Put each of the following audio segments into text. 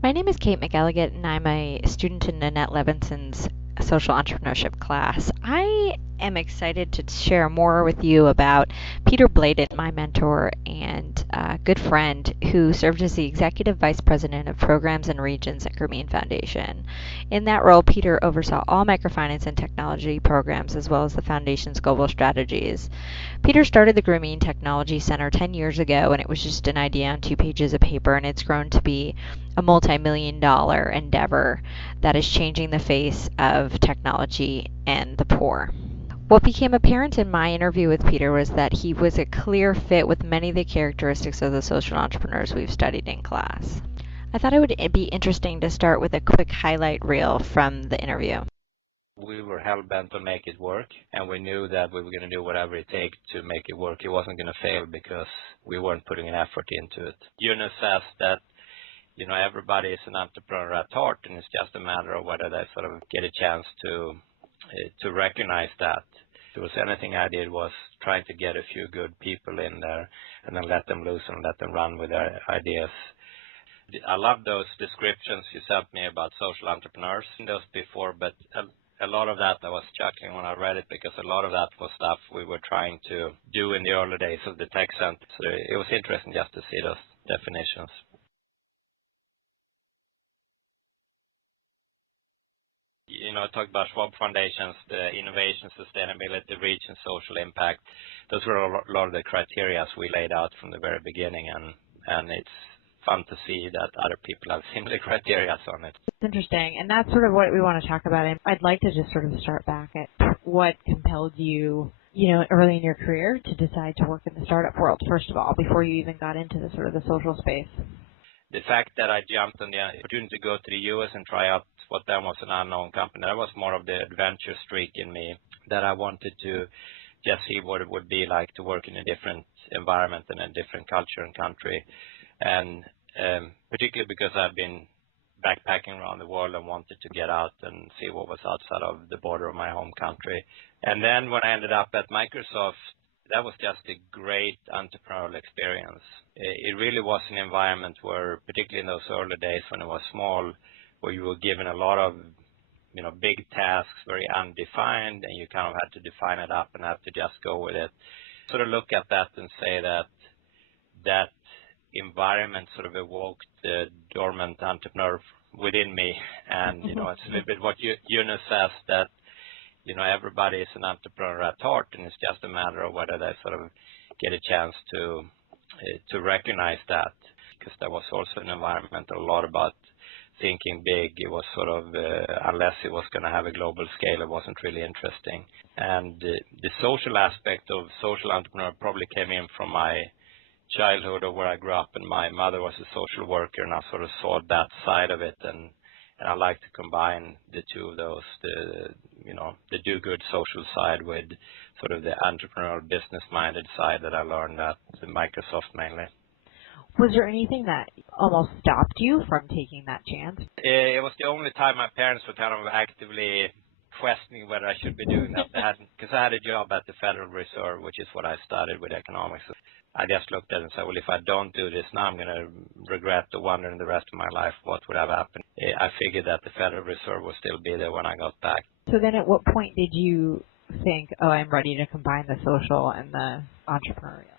My name is Kate McElligott, and I'm a student in Annette Levinson's social entrepreneurship class. I am excited to share more with you about Peter Bladin, my mentor and good friend, who served as the Executive Vice President of Programs and Regions at Grameen Foundation. In that role, Peter oversaw all microfinance and technology programs as well as the Foundation's global strategies. Peter started the Grameen Technology Center 10 years ago, and it was just an idea on 2 pages of paper, and it's grown to be a multi-million-dollar endeavor that is changing the face of technology and the poor. What became apparent in my interview with Peter was that he was a clear fit with many of the characteristics of the social entrepreneurs we've studied in class. I thought it would be interesting to start with a quick highlight reel from the interview. We were hell-bent on make it work, and we knew that we were going to do whatever it takes to make it work. It wasn't going to fail because we weren't putting an effort into it. Eunice says that, everybody is an entrepreneur at heart, and it's just a matter of whether they sort of get a chance to recognize that. If there was anything I did was trying to get a few good people in there and then let them loose and let them run with their ideas. I love those descriptions you sent me about social entrepreneurs in those before, but a lot of that I was chuckling when I read it because a lot of that was stuff we were trying to do in the early days of the tech center. So it was interesting just to see those definitions. Talk about Schwab Foundations, the innovation, sustainability, reach, and social impact. Those were a lot of the criteria we laid out from the very beginning, and it's fun to see that other people have similar criteria on it. It's interesting, and that's sort of what we want to talk about. And I'd like to just sort of start back at what compelled you, early in your career to decide to work in the startup world, first of all, before you even got into the sort of the social space. The fact that I jumped on the opportunity to go to the U.S. and try out what then was an unknown company, that was more of the adventure streak in me, that I wanted to just see what it would be like to work in a different environment and a different culture and country. And particularly because I've been backpacking around the world and wanted to get out and see what was outside of the border of my home country. And then when I ended up at Microsoft, that was just a great entrepreneurial experience. It really was an environment where, particularly in those early days when it was small, where you were given a lot of, big tasks, very undefined, and you kind of had to define it up and have to just go with it. Sort of look at that and say that environment sort of awoke the dormant entrepreneur within me. And, it's a little bit what Eunice says, that, everybody is an entrepreneur at heart, and it's just a matter of whether they sort of get a chance to recognize that. Because there was also an environment a lot about thinking big. It was sort of, unless it was going to have a global scale, it wasn't really interesting. And the social aspect of social entrepreneur probably came in from my childhood or where I grew up, and my mother was a social worker, and I sort of saw that side of it, and I like to combine the two of those, the do-good social side with sort of the entrepreneurial business-minded side that I learned at Microsoft mainly. Was there anything that almost stopped you from taking that chance? It was the only time my parents were kind of actively questioning whether I should be doing that. Because I had a job at the Federal Reserve, which is what I studied with economics. I just looked at it and said, well, if I don't do this now, I'm going to regret the wonder in the rest of my life what would have happened. I figured that the Federal Reserve would still be there when I got back. So then at what point did you think, I'm ready to combine the social and the entrepreneurial?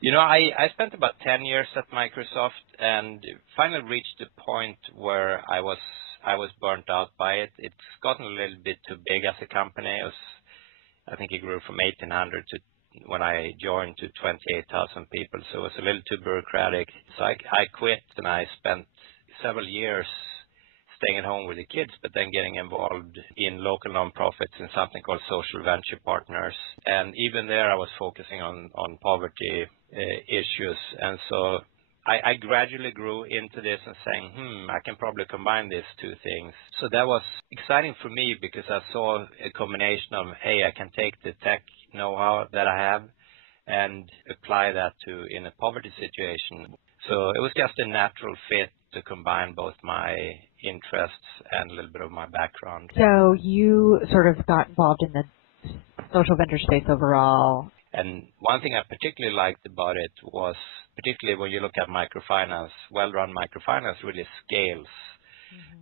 I spent about 10 years at Microsoft and finally reached the point where I was burnt out by it. It's gotten a little bit too big as a company. I think it grew from 1,800 to when I joined to 28,000 people, so it was a little too bureaucratic. So I quit, and I spent several years staying at home with the kids, but then getting involved in local nonprofits in something called Social Venture Partners. And even there I was focusing on poverty issues. And so I gradually grew into this and saying, I can probably combine these two things. So that was exciting for me because I saw a combination of, hey, I can take the tech know-how that I have and apply that to in a poverty situation. So it was just a natural fit to combine both my interests and a little bit of my background. So you sort of got involved in the social venture space overall. And one thing I particularly liked about it was particularly when you look at microfinance, well-run microfinance really scales.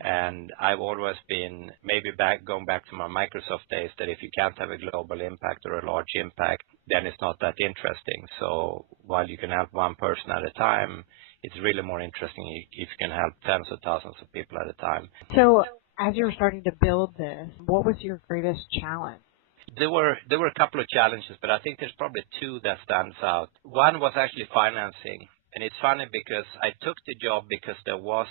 And I've always been, maybe going back to my Microsoft days, that if you can't have a global impact or a large impact, then it's not that interesting. So while you can help one person at a time, it's really more interesting if you can help tens of thousands of people at a time. So as you were starting to build this, what was your greatest challenge? There were a couple of challenges, but I think there's probably two that stands out. One was actually financing. And it's funny because I took the job because there was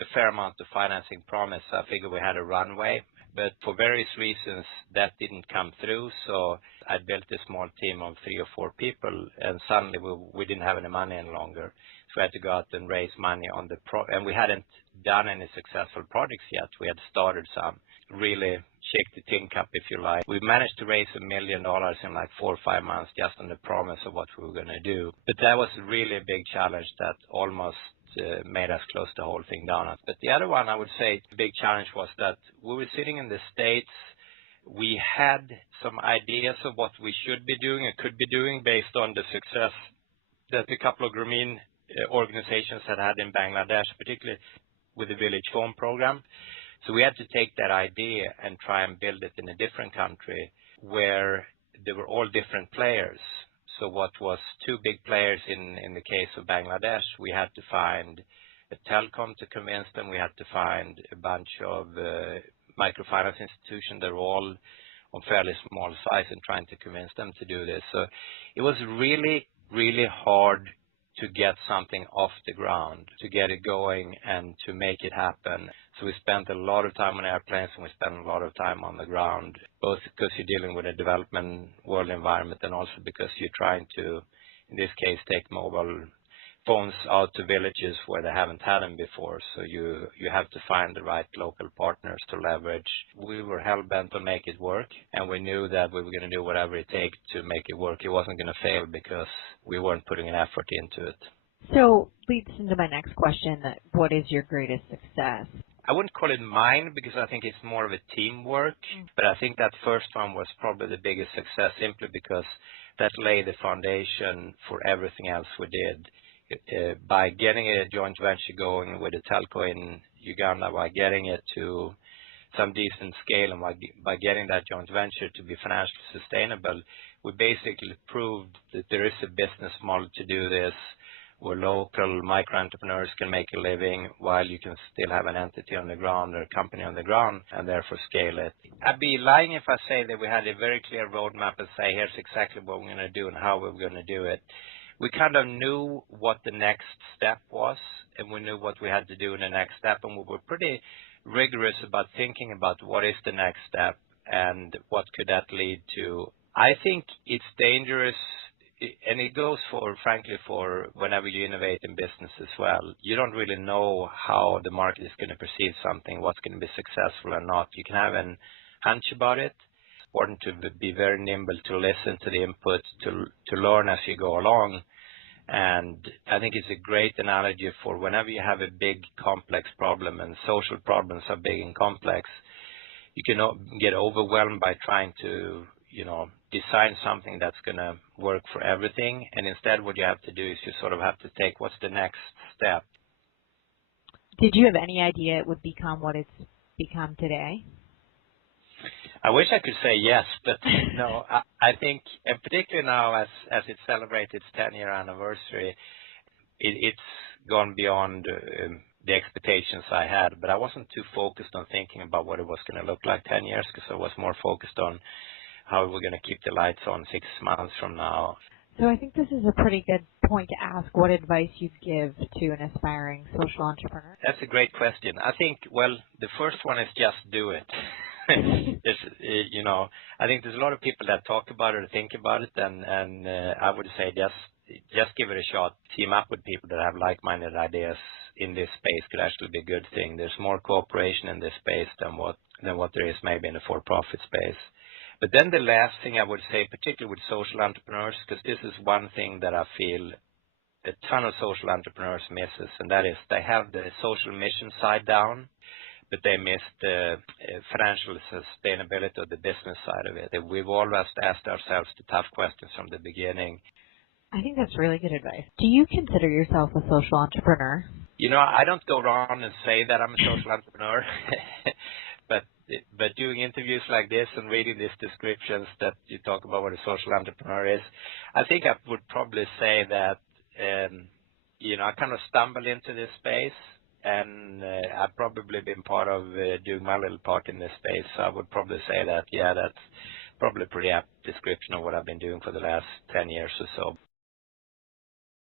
a fair amount of financing promised. I figured we had a runway, but for various reasons that didn't come through. So I built a small team of 3 or 4 people, and suddenly we didn't have any money any longer. So we had to go out and raise money on the and we hadn't done any successful projects yet. We had started some, really shake the tin cup, if you like. We managed to raise $1 million in like 4 or 5 months just on the promise of what we were going to do. But that was really a big challenge that almost made us close the whole thing down. But the other one, I would say, the big challenge was that we were sitting in the States. We had some ideas of what we should be doing and could be doing based on the success that a couple of Grameen organizations had in Bangladesh, particularly with the village phone program. So we had to take that idea and try and build it in a different country where there were all different players. So what was 2 big players in the case of Bangladesh, we had to find a telecom to convince them. We had to find a bunch of microfinance institutions that were all on fairly small size and trying to convince them to do this. So it was really, really hard to get something off the ground, to get it going and to make it happen. So we spent a lot of time on airplanes and we spent a lot of time on the ground, both because you're dealing with a development world environment and also because you're trying to, in this case, take mobile phones out to villages where they haven't had them before. So you have to find the right local partners to leverage. We were hell-bent on make it work, and we knew that we were going to do whatever it takes to make it work. It wasn't going to fail because we weren't putting an effort into it. So leads into my next question, that what is your greatest success? I wouldn't call it mine because I think it's more of a teamwork, but I think that first one was probably the biggest success simply because that laid the foundation for everything else we did. By getting a joint venture going with a telco in Uganda, by getting it to some decent scale, and by getting that joint venture to be financially sustainable, we basically proved that there is a business model to do this where local micro-entrepreneurs can make a living while you can still have an entity on the ground or a company on the ground and therefore scale it. I'd be lying if I say that we had a very clear roadmap and say, here's exactly what we're going to do and how we're going to do it. We kind of knew what the next step was, and we knew what we had to do in the next step, and we were pretty rigorous about thinking about what is the next step and what could that lead to. I think it's dangerous, and it goes for, frankly, for whenever you innovate in business as well. You don't really know how the market is going to perceive something, what's going to be successful or not. You can have a hunch about it. Important to be very nimble, to listen to the input, to learn as you go along. And I think it's a great analogy for whenever you have a big, complex problem, and social problems are big and complex, you can get overwhelmed by trying to, design something that's going to work for everything. And instead what you have to do is you sort of have to take what's the next step. Did you have any idea it would become what it's become today? I wish I could say yes, but no, I think, and particularly now as it celebrates its 10-year anniversary, it's gone beyond the expectations I had. But I wasn't too focused on thinking about what it was going to look like 10 years because I was more focused on how we're going to keep the lights on 6 months from now. So I think this is a pretty good point to ask what advice you'd give to an aspiring social entrepreneur. That's a great question. I think, the first one is just do it. I think there's a lot of people that talk about it or think about it, and I would say just give it a shot. Team up with people that have like-minded ideas in this space could actually be a good thing. There's more cooperation in this space than what there is maybe in the for-profit space. But then the last thing I would say, particularly with social entrepreneurs, because this is one thing that I feel a ton of social entrepreneurs misses, and that is they have the social mission side down, but they miss the financial sustainability of the business side of it. We've always asked ourselves the tough questions from the beginning. I think that's really good advice. Do you consider yourself a social entrepreneur? I don't go around and say that I'm a social entrepreneur, but doing interviews like this and reading these descriptions that you talk about what a social entrepreneur is, I think I would probably say that, I kind of stumbled into this space, and I've probably been part of doing my little part in this space. So I would probably say that, yeah, that's probably a pretty apt description of what I've been doing for the last 10 years or so.